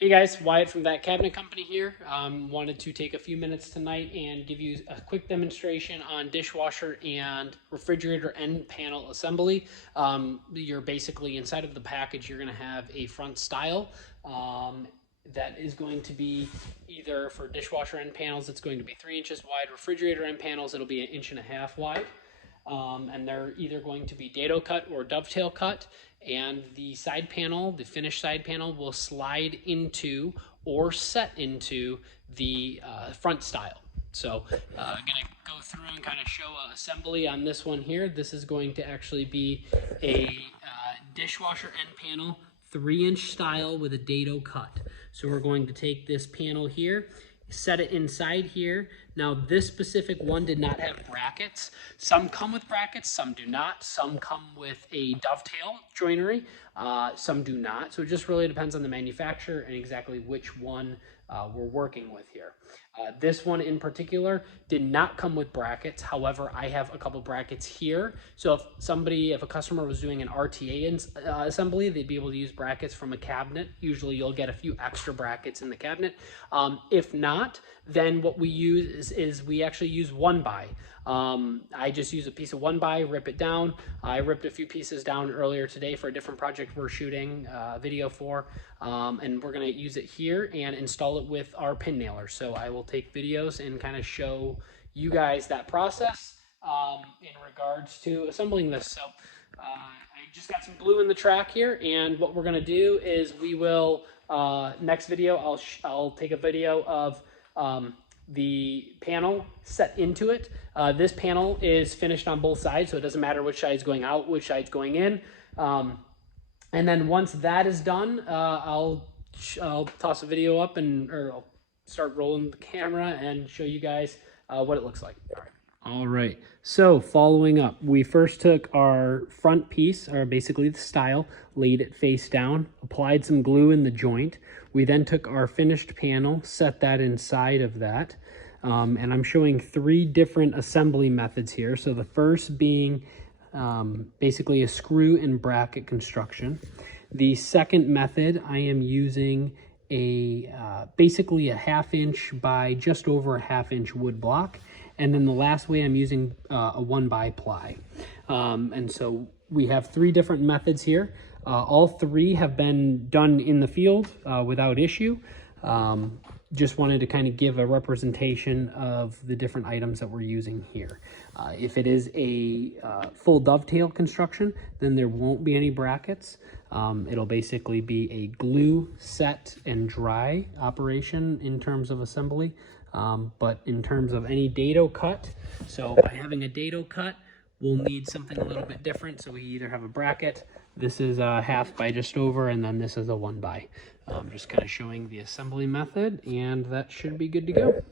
Hey guys, Wyatt from That Cabinet Company here. Wanted to take a few minutes tonight and give you a quick demonstration on dishwasher and refrigerator end panel assembly. You're basically inside of the package, you're going to have a front style that is going to be either for dishwasher end panels, it's going to be 3 inches wide. Refrigerator end panels, it'll be 1.5 inches wide. And they're either going to be dado cut or dovetail cut, and the side panel, the finished side panel, will slide into or set into the front style. So I'm going to go through and kind of show assembly on this one here. This is going to actually be a dishwasher end panel, 3-inch style with a dado cut. So we're going to take this panel here, set it inside here. Now this specific one did not have brackets. Some come with brackets, some do not. Some come with a dovetail joinery, some do not. So it just really depends on the manufacturer and exactly which one we're working with here. This one in particular did not come with brackets. However, I have a couple brackets here. So if a customer was doing an RTA assembly, they'd be able to use brackets from a cabinet. Usually you'll get a few extra brackets in the cabinet. If not, then what we use is we actually use 1x. I just use a piece of 1x, rip it down. I ripped a few pieces down earlier today for a different project we're shooting a video for, and we're going to use it here and install it with our pin nailer. So I will take videos and kind of show you guys that process in regards to assembling this. So I just got some glue in the track here, and what we're going to do is we will next video I'll take a video of the panel set into it. This panel is finished on both sides, so it doesn't matter which side's going out, which side's going in. And then once that is done, I'll toss a video up or I'll start rolling the camera and show you guys what it looks like. All right, so following up, we first took our front piece, or basically the style, laid it face down, applied some glue in the joint. We then took our finished panel, set that inside of that, and I'm showing 3 different assembly methods here. So the first being basically a screw and bracket construction. The second method, I am using basically a 1/2 inch by just over a 1/2 inch wood block. And then the last way I'm using a 1x ply. And so we have 3 different methods here. All 3 have been done in the field without issue. Just wanted to kind of give a representation of the different items that we're using here. If it is a full dovetail construction, then there won't be any brackets. It'll basically be a glue, set, and dry operation in terms of assembly. But in terms of any dado cut, so by having a dado cut, we'll need something a little bit different. So we either have a bracket, this is a 1/2 by just over, and then this is a 1x. Just kind of showing the assembly method, and that should be good to go.